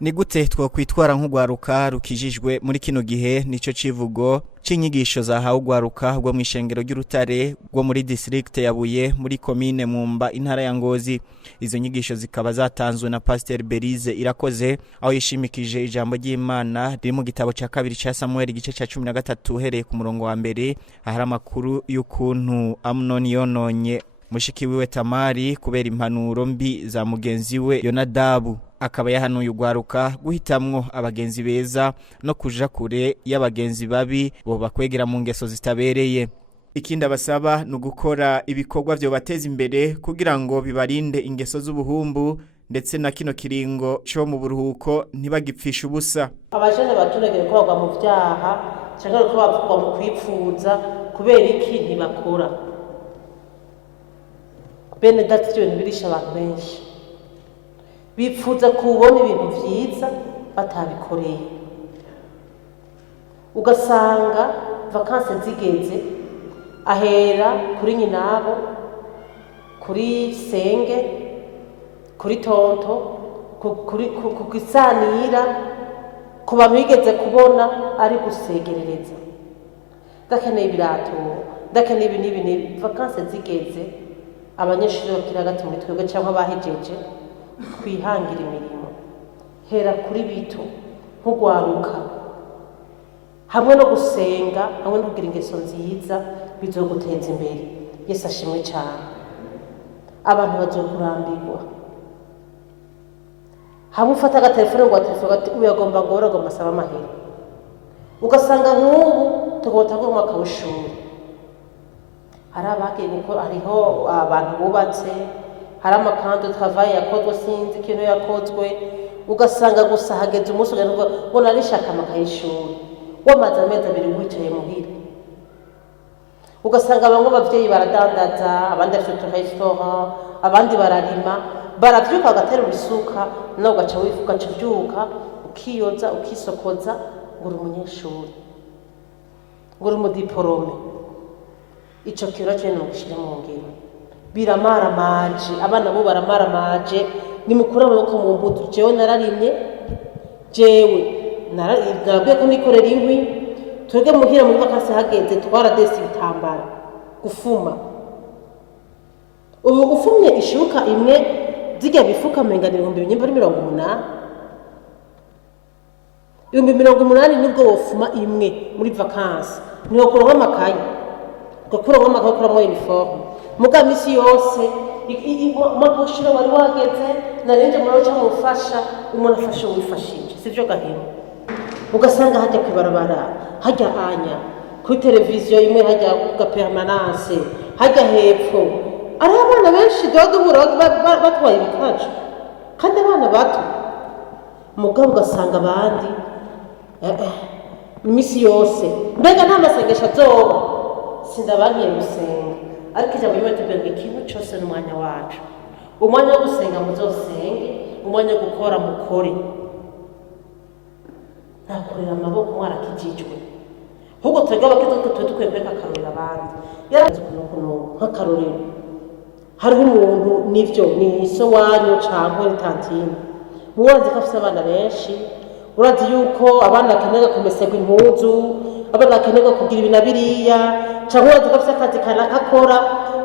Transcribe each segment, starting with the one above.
Ni gute twokwitwara nk'ugwaruka rukijijwe muri kino gihe nico civugo c'inyigisho zahawe ugwaruka rwo mw'ishengero ry'Urutare rwo muri district ya Buye muri commune Mumba intara ya Ngozi. Izo nyigisho zikaba zatanzwe na Pasteur Berize Irakoze aho yishimikije ijambo ry'Imana riri mu gitabo ca kabiri ca Samuel igice ca 13 uhereye ku murongo wa mbere ahari amakuru y'ukuntu Amnoni yononye mushiki wiwe Tamari kubera impanuro mbi za mugenzi we Yonadabu. Akaba yahanuye ugwaruka guhitamwo abagenzi beza no kuja kure y'abagenzi babi bo bakwegera mu ngeso zitabereye. Ikindi abasaba no gukora ibikorwa byo bateza imbere kugira ngo bibarinde ingeso z'ubuhumbu ndetse na kino kiringo cyo mu buruhuko ntibagipfisha ubusa. Abajene baturage ko bagwa mu vyaha cyangwa ko bavugwa mu kwipfuza kubera iki ntibakora. Bene datyo nibirisha abantu benshi. Bipfuza kubona ibintu vyiza batabikoreye. Ugasanga vacances zigeze ahera kuri nyinabo, kuri senge, kuri tonto, kugisanira, ku bantu bigeze kubona ari gusegerereza. Ndakeneye ibirato, ndakeneye ibi vacances zigeze abanyeshuri bakira hagati muri twebwe cyangwa bahejeje twihangira imirimo. Hera kuri bito nk'ugwaruka hamwe no gusenga hamwe no kugira ingeso nziza bizoguteza imbere. Yesu ashimwe cyane. Abantu bazokurambirwa hamwe ufata agatelefone ngo telefone ati uyagomba ngora ngo masaba amahera ugasanga nk'ubu tugota ngo umwaka w'ishuri hari abagiye gukora hariho abantu bubatse hari amakando travail yakozwe sinzi ikintu yakozwe ugasanga gusa hageze umunsi ngo narishaka amakayishuri wamaze amezi abiri wicaye muhira ugasanga bamwe bavyeyi baradandaza abandi bafite restaurant abandi bararima baravyuka bagatera ibisuka nawe ugaca wifuka cyuka ukiyoza ukisokoza ngo uri umunyeshuri ngo uri umudiplome. Ico kiro cyo no gushira mu ngiro biramaramaje abana bo baramaramaje ni mukura amaboko mu mbuto jewe nararimye jewe narabwiye ko nikorera inkwi twebwe muhira muri vacances hageze twaradesi bitambara gufuma ubu ufumye ishuka imwe zijya bifuka menga 280 280 nibwo wofuma imwe muri vacances niho kuronka amakaye gukura amakuru kuri uniforme muga misi yose maposhiro wari wageze narenje muri cyo mufasha umuntu afashe wifashije sivyo gahero ugasanga hajya kwibarabara hajya anya kuri televiziyo imwe hajya ku permanence hajya hepfo ari abana benshi dodubura batwaye ibikacu kandi abana bato mugabo ugasanga abandi misi yose mbega nta masengesho azoba sindabagiye gusenga ariko ijambo ry'Imana ikintu cyose n'umwanya wacu umwanya wo gusenga muzosenge umwanya wo gukora mukore ntakorera amaboko mwarakijijwe ahubwo twebwe abakizo tukwekwereka akarorero abandi yarazi kuno nk'akarorero hariho umuntu nivyo ni so wanyu canke tantine muwazi ko afise abana benshi urazi yuko abana bakeneye kumesegwa impuzu abana bakeneye kugira ibina biriya cyangwa urazi akazi kanakakora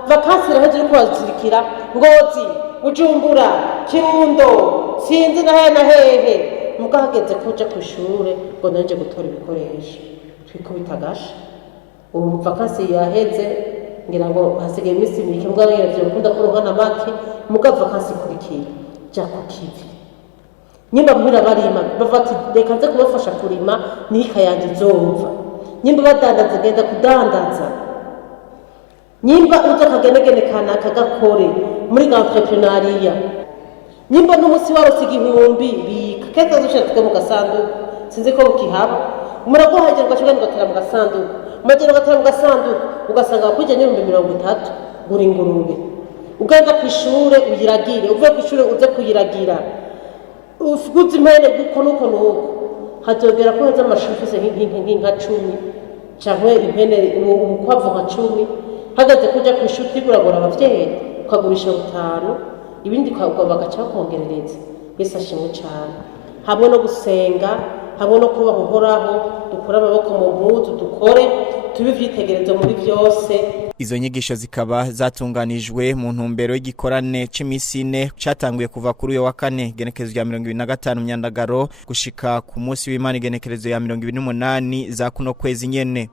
vacances raheje ko bazirikira Ngozi Bujumbura Kirundo sinzi na hehe mugahageze kuja ku ishure ngo nanje gutora ibikoresho twikubitagasha ubu vacances yaheze ngira ngo hasigaye imisi mike mbwa yavyo kunda kurohana make mugava vacances kurikira ja kukivi nyimba muhira barima bavati reka nze kubafasha kurima nihika yanje izova nyimba badandaza genda kudandaza nyimba uza kagenegene kana kagakore muri entrepreneuria nyimba n'umusi waro sigihumbi bika keza dushaka mu gasanduku sinzi ko ukihaba umurago haje ugashobora gatera mu gasanduku umagero gatera mu gasanduku ugasanga bakuje n'ibihumbi 30 guri ngurube ugenda ku ishure uyiragire uvuye ku ishure uze kuyiragira ufuguze impene guko nuko hazogera ko heza amashufise nk'inka 10 cyangwa impene ubukwavu nka 10 hagaze kuja ku ishuri kwiguragura abavyeyi ukagurisha 5 ibindi bagaca bakongerereza. Yesu ashimwe cyane. hamwe no gusenga hamwe no kubaha uhoraho dukure amaboko mu mpuzu dukore tube ivyitegererezo muri vyose. Izo nyigisho zikaba zatunganijwe mu ntumbero y'igikorane c'imisi 4 catanguye kuva kuri uyo wa kane genekerezo ya 25 Myandagaro gushika ku munsi w'Imana genekerezo ya 28 za kuno kwezi nyene.